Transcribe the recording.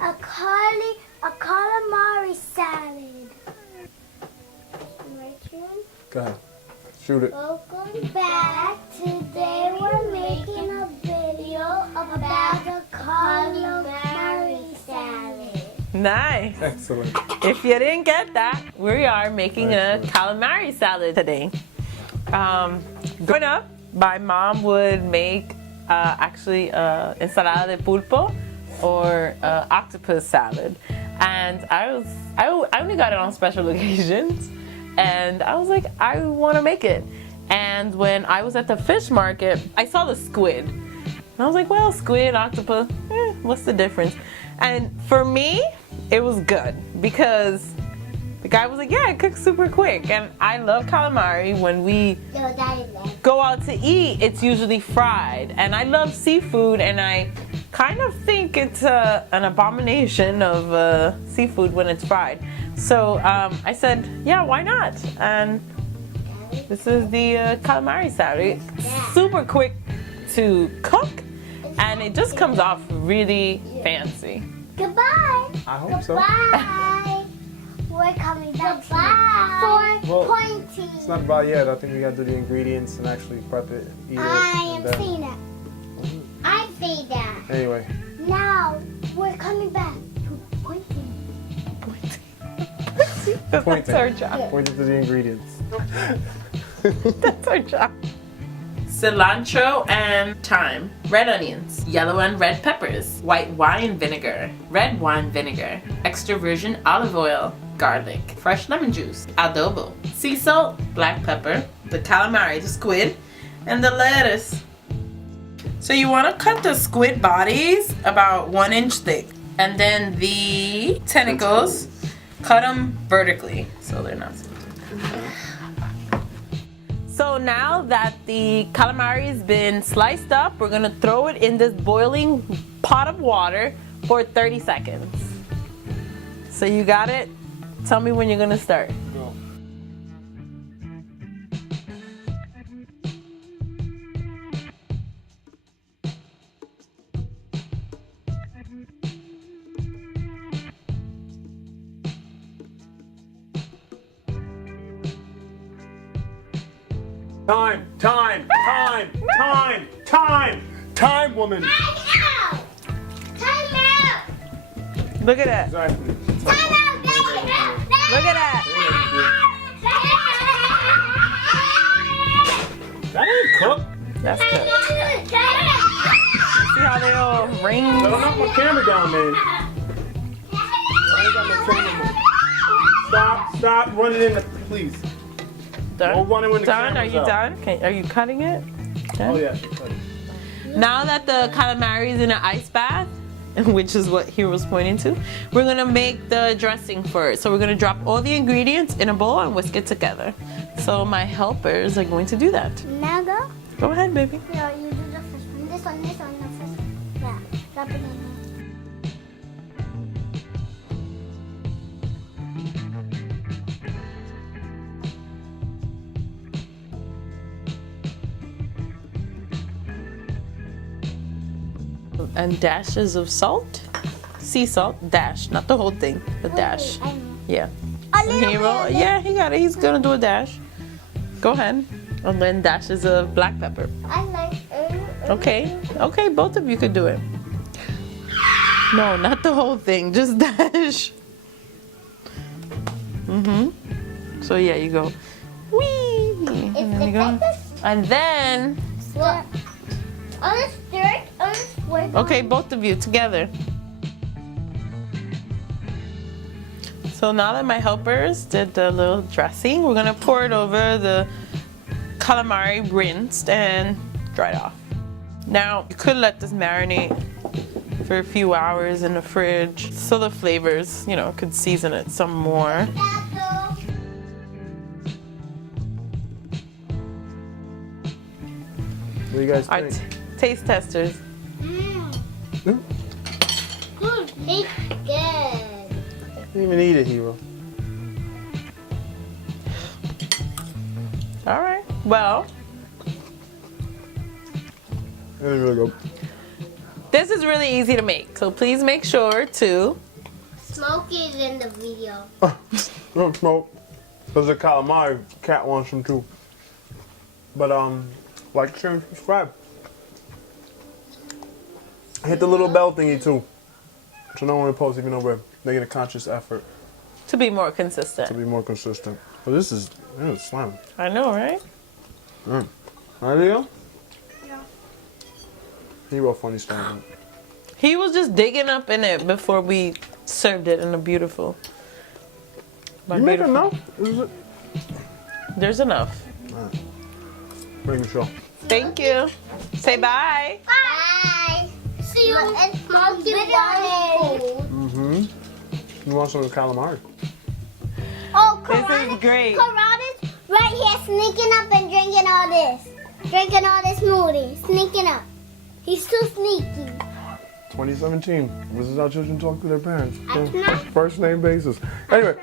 a calamari salad. My turn. Go ahead. Shoot it. Welcome back. Today we're making a video about the calamari salad. Nice. Excellent. If you didn't get that, we are making a calamari salad today. Growing up, my mom would make ensalada de pulpo or octopus salad, and I only got it on special occasions, and I was like, I want to make it. And when I was at the fish market, I saw the squid, and I was like, well, squid, octopus, what's the difference? And for me, it was good because the guy was like, yeah, it cooks super quick. And I love calamari. When we go out to eat, it's usually fried. And I love seafood, and I kind of think it's an abomination of seafood when it's fried. So I said, yeah, why not? And this is the calamari salad. It's super quick to cook, and it just comes off really fancy. Goodbye. I hope so. Bye. We're coming back for pointing. It's not about yet. I think we got to do the ingredients and actually prep it, eat it. I am saying that. I say that. Anyway. Now we're coming back to pointing. That's our job. Pointing to the ingredients. That's our job. Cilantro and thyme, red onions, yellow and red peppers, white wine vinegar, red wine vinegar, extra virgin olive oil, garlic, fresh lemon juice, adobo, sea salt, black pepper, the calamari, the squid, and the lettuce. So you want to cut the squid bodies about 1 inch thick, and then the tentacles, cut them vertically so they're not. So now that the calamari has been sliced up, we're gonna throw it in this boiling pot of water for 30 seconds. So you got it? Tell me when you're gonna start. Go. Time, woman. Time out. Time out. Look at that. Exactly. Time out. Look at that. That ain't cooked. That's good. See how they all ring? Don't knock my camera down, man. I ain't got no camera. Stop running in the, please. Done? Don't run it when the Done? Are camera's you out. done? Okay, are you cutting it? Done? Oh yeah, she cut it. Now that the calamari is in an ice bath, which is what he was pointing to, we're gonna make the dressing for it. So we're gonna drop all the ingredients in a bowl and whisk it together. So my helpers are going to do that. Now go. Go ahead, baby. No, you do the first one. This one, the first one. Yeah, drop it in there. And dashes of salt, sea salt, dash, not the whole thing, the dash. I know. Yeah. A And little he roll, bit. yeah, he got it. He's gonna do a dash. Go ahead. And then dashes of black pepper. I like Okay, okay, both of you could do it. No, not the whole thing, just dash. So yeah, you go. Whee! And then you go. And then, What? On the skirt, on the square. okay, both of you together. So now that my helpers did the little dressing, we're gonna pour it over the calamari rinsed and dried off. Now, you could let this marinate for a few hours in the fridge so the flavors, you know, could season it some more. What do you guys Our think? taste testers. Good. Tastes good. Didn't even eat it, Hero. All right. Well, It was really good. This is really easy to make, so please make sure to. Smokey is in the video. Don't smoke. There's a calamari. Cat wants some too. But like, share, and subscribe. Hit the little bell thingy too, so no one will post even though we're making a conscious effort To be more to consistent. be more consistent. But this is slim. I know, right? Idea? Yeah. He wrote funny stuff. He was just digging up in it before we served it in a beautiful. You make enough? Is it? There's enough. Making sure. Thank you. Say bye. Bye. See you in Smokey video. You want some of the calamari? Oh, This Karada's is great. right here sneaking up and drinking all this. Drinking all this smoothie. Sneaking up. He's too sneaky. 2017. This is how children talk to their parents. I cannot. First name basis. Anyway,